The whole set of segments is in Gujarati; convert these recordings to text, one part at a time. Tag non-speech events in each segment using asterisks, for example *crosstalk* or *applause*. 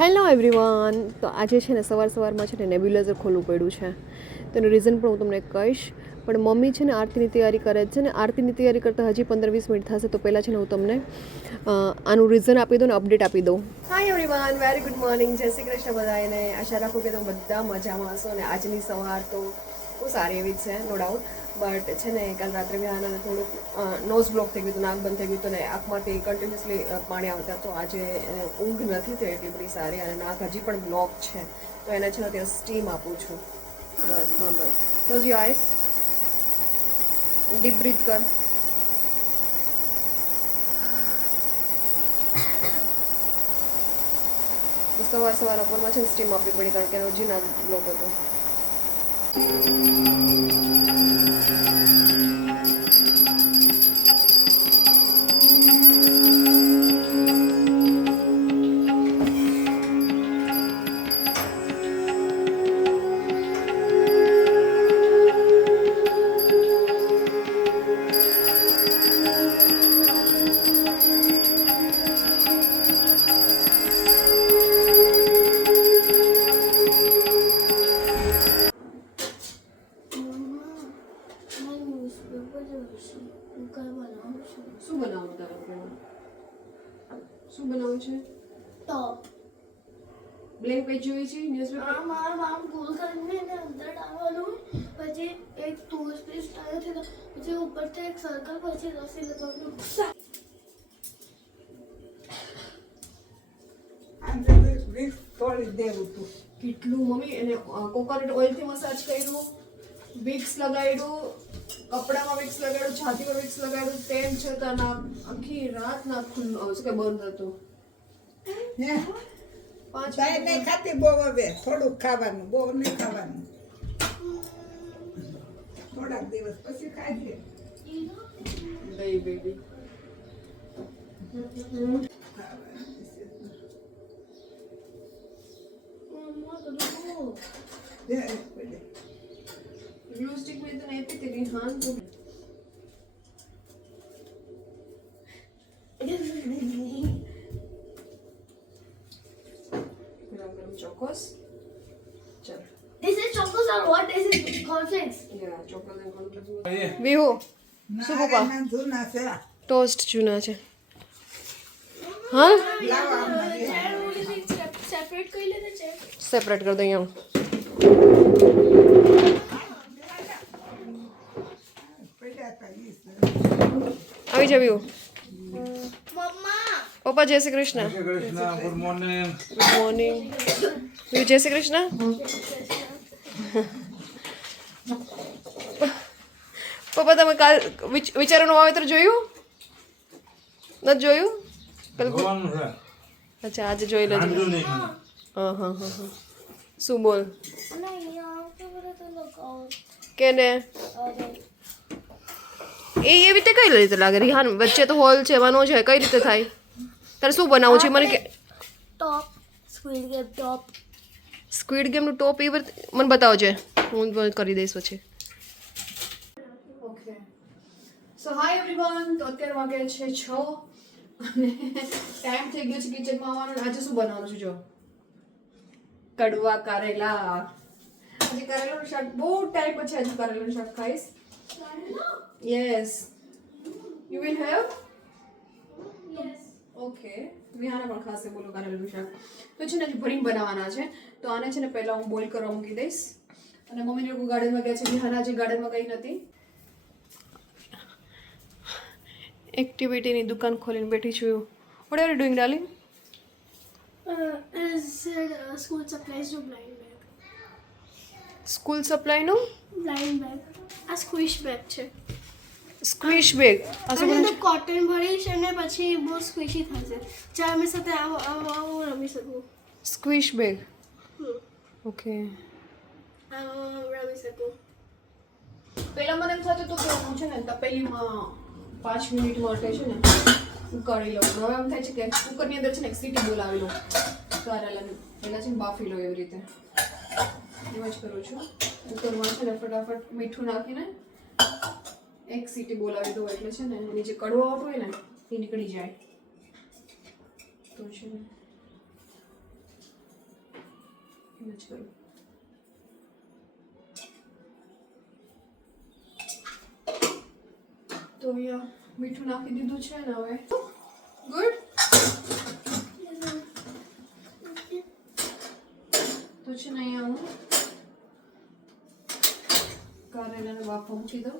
હેલો એવરીવન તો આજે છે ને સવાર સવારમાં છે ને નેબ્યુલાઇઝર ખોલવું પડ્યું છે. તેનું રીઝન પણ હું તમને કહીશ. પણ મમ્મી છે ને આરતીની તૈયારી કરે છે ને આરતીની તૈયારી કરતાં હજી પંદર વીસ મિનિટ થશે તો પહેલાં છે ને હું તમને આનું રીઝન આપી દઉં ને અપડેટ આપી દઉં. Hi everyone very good morning જય શ્રી કૃષ્ણ બધાને આશા રાખું કે તમે બધા મજામાં હશો ને આજની સવાર તો બહુ સારી એવી છે નો ડાઉટ બટ છે ને, કાલ રાત્રે વિહાને થોડુંક નોઝ બ્લોક થઈ ગયું હતું, નાક બંધ થઈ ગયું હતું ને આંખમાંથી કન્ટિન્યુઅસલી પાણી આવતા તો આજે ઊંઘ નથી થઈ એટલી બધી સારી, અને નાક હજી પણ બ્લોક છે. તો એને છે ને ત્યાં સ્ટીમ આપું છું. બસ, હા, બસ. Close you eyes deep breath કર. સવાર સવાર અપરમાં છે ને સ્ટીમ આપવી પડી, કારણ કે એનો બ્લોક હતો. Thank you. સર્કલ પછી રસી લગાવવાનું કેટલું મમ્મી એને કોકોનટ ઓઇલથી મસાજ કર્યું વિક્સ લગાડ્યું કપડામાં વિક્સ લગાડ્યું છાતીમાં વિક્સ લગાડ્યું તેમ છતાં ના આખી રાત ના ખુલ્લો શું કે બંધ હતું. હે પાંચ નહીં ખાતી બહુ હવે થોડુંક ખાવાનું બહુ નહીં ખાવાનું. થોડાક દિવસ પછી ખાજે. પડે. ગ્લુ સ્ટિક મેં તને આપી તેની હાન તો ગરમ ગરમ ચોકોસ ચાલ This is chocos or what is it? Cornflakes. Yeah Chocos and cornflakes Viho શું પપ્પા? ના, ના, જૂના છે ટોસ્ટ જૂના છે હા લાવો આમાં બે. સેપરેટ કરી લેને છે સેપરેટ કરી દઈએ હું પડ્યા તા ઈ છે. આવી જાવ વિહો મમ્મા પપ્પા જય Shri Krishna Shri Krishna good morning good morning Vihu જય શ્રી કૃષ્ણ પપ્પા તમે કાલ વિચ- વિચારોનું વાવેતર જોયું? નથી જોયું? પેલું અચ્છા આજે જોઈ લેજો. હા હા હા હા. શું બોલ? કે અરે. એ એવી રીતે કઈ રીતે લાગે? રિહાન વચ્ચે તો હોલ છે એમાં નો છે કઈ રીતે થાય? તારે શું બનાવવું છે? મને કે top squid game top squid ગેમનું top એ મને બતાવજે. હું કરી દઈશ પછી ઓકે સો હાય એવરીવન તો અત્યારે વાગે છે છ. અને ટાઈમ થઈ ગયો છે કિચનમાં આવવાનો. આજે શું બનાવવાનું છે જો? કડવા કારેલા. આજે કારેલાનું શાક. બહુ ટાઈમ પછી આજે કારેલાનું શાક ખાઈશ. Yes you will have okay Vihana પણ ખાસે બોલો કારેલાનું શાક. તો છે ને ભરીને બનાવવાના છે. તો આને છે ને પહેલાં હું બોલ કરવા મૂકી દઈશ. અને મમ્મીને લોકો ગાર્ડનમાં ગયા છે. વિહાના જે ગાર્ડનમાં ગઈ નથી. એક્ટિવિટીની દુકાન ખોલીને બેઠી છું. What are doing darling school to blind bag? School સપ્લાયનું Blind bag આ સ્ક્વિશ બેગ છે. સ્ક્વિશ બેગ અને કોટન ભરીશ અને પછી બહુ સ્ક્વિશી થશે. ચાલ મેં સાથે આવો આવો આવો રમી શકું. સ્ક્વિશ બેગ ઓકે આવો રમી શકું. પહેલાં મને એમ થતું હતું કે હું છે ને તપેલીમાં પાંચ મિનિટ માટે છે ને ઉકાળી લઉં. હવે એમ થાય છે કે કુકરની અંદર છે ને એક સીટી બોલાવી લઉં. કારેલાની પહેલાં છે ને બાફી લઉં એવી રીતે. એમ જ કરું છું. કુકરમાં છે ને ફટાફટ મીઠું નાખીને એક સીટી બોલાવી દઉં એટલે છે ને એની જે કડવાટ હોય ને એ નીકળી જાય. તો છે ને એમ જ કરું. તો અહીંયા મીઠું નાખી દીધું છે ને હવે. ગુડ તો છે ને અહીંયા હું કારેલાને બાફવા મૂકી દઉં.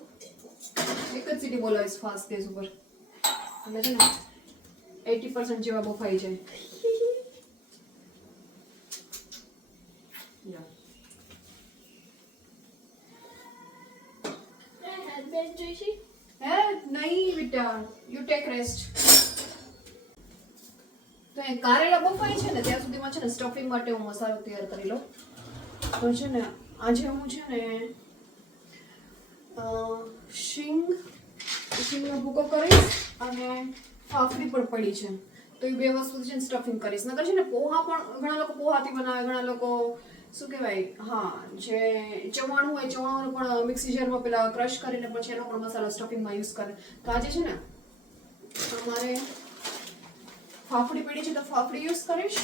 એક જ સીટી બોલાવીશ ફાસ્ટ ગેસ ઉપર. એટલે છે ને એટી પર્સન્ટ જેવા બફાઈ જાય યા હેલ્પેજ જોઈશી હે નહીં બેટા યુ ટેક રેસ્ટ તો એ કારેલા બફાઈ છે ને, ત્યાં સુધીમાં છે ને સ્ટફિંગ માટે હું મસાલો તૈયાર કરી લઉં. તો છે ને, આજે હું છે ને શિંગ, શિંગનો ભૂકો કરીશ અને ફાફડી પણ પડી છે. તો એ બે વસ્તુ છે ને સ્ટફિંગ કરીશ. નકર છે ને, પોહા પણ ઘણા લોકો પોહાથી બનાવે, ઘણા લોકો શું કહેવાય? હા, જે ચવાણું હોય ચવાણું પણ મિક્સી જારમાં પેલા ક્રશ કરીને પછી એનો પણ મસાલો સ્ટફિંગમાં યુઝ કરે. તો આજે છે ને અમારે ફાફડી પડી છે તો ફાફડી યુઝ કરીશ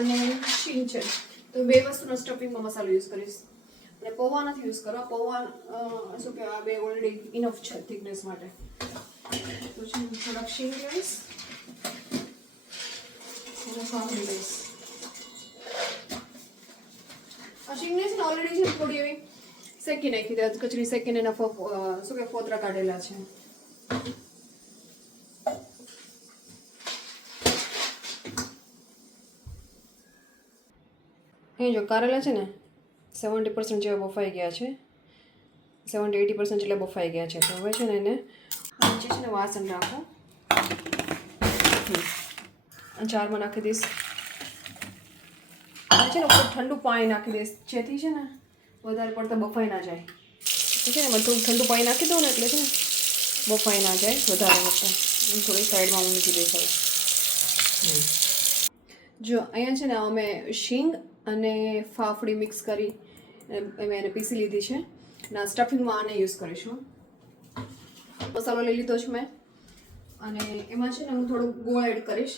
અને શીંગ છે. તો બે વસ્તુનો સ્ટફિંગમાં મસાલો યુઝ કરીશ. અને પૌવા નથી યુઝ કરવા. પૌવા શું કહેવાય, આ બે ઓલરેડી ઇનફ છે થિકનેસ માટે. તો છે થોડાક શીંગ લઈશ ફાફડી લઈશ શીંગને છે ઓલરેડી છે થોડી એવી. શેકી નાખી દે. કચરી શેકીને એના શું કે, ફોતરા કાઢેલા છે. અહીં જો કારેલા છે ને સેવન્ટી પર્સન્ટ જેવા બફાઈ ગયા છે. સેવન્ટી એટી પર્સન્ટ જેટલા બફાઈ ગયા છે. તો હવે છે ને એને નીચે છે વાસણ રાખો ચારમાં નાખી દઈશ. અને છે ને ઉપર ઠંડુ પાણી નાખી દઈશ. જેથી છે ને વધારે પડતા બફાઈ ના જાય. છે ને? થોડું ઠંડુ પાણી નાખી દઉં ને એટલે છે ને બફાઈ ના જાય વધારે પડતા. હું થોડી સાઈડમાં હું મૂકી દઈશ હવે. જો, અહીંયા છે ને અમે શીંગ અને ફાફડી મિક્સ કરી એમ એને પીસી લીધી છે. ના સ્ટફિંગમાં આને યુઝ કરીશું મસાલો લઈ લીધો છે મેં. અને એમાં છે ને હું થોડુંક ગોળ એડ કરીશ.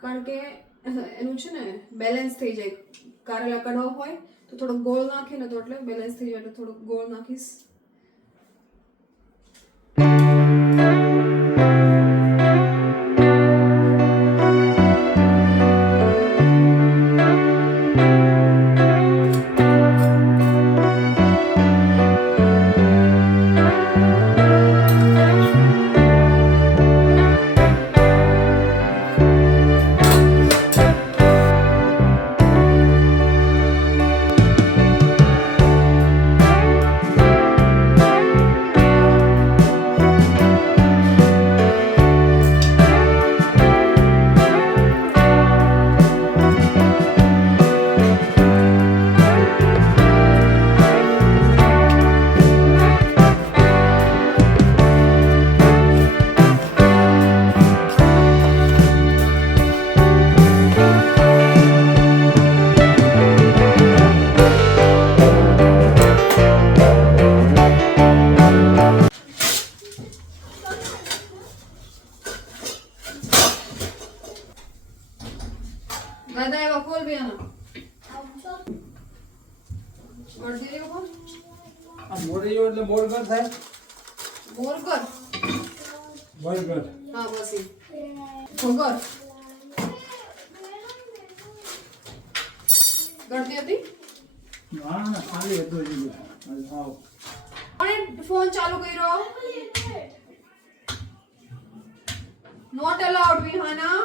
કારણ કે એનું છે ને બેલેન્સ થઈ જાય. કારેલા કડવા હોય તો થોડો ગોળ નાખીને તો એટલે બેલેન્સ થઈ જાય એટલે થોડો ગોળ નાખીશ. અડધી જેવો ખોલ આ મોરી જો એટલે બોર કર થાય બોર કર. બોર કર હા બસ એ ભગર ગળતી હતી ના ના ખાલી હતું જ હા અને ફોન ચાલુ કર્યો not allowed Vihana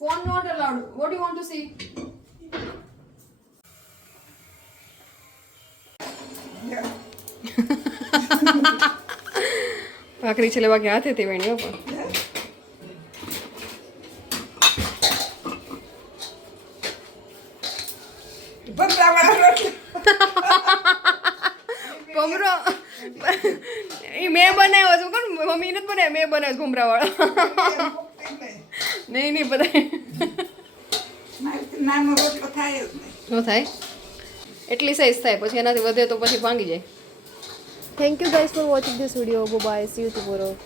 phone allowed. What do you want to see *laughs* ભાખરી છેલ્લે વાગે હાથે તે વેણીઓ પણ. ભમરો. એ મેં બનાવ્યો છું, કોણ? મમ્મી નથી બનાવ્યો, મેં બનાવ્યો ભમરા વાળો નહીં નહીં બધા નાનો રોટલો થાય જ ન થાય? એટલી સાઈઝ થાય પછી એનાથી વધે તો પછી ભાંગી જાય. Thank you guys for watching this video bye see you tomorrow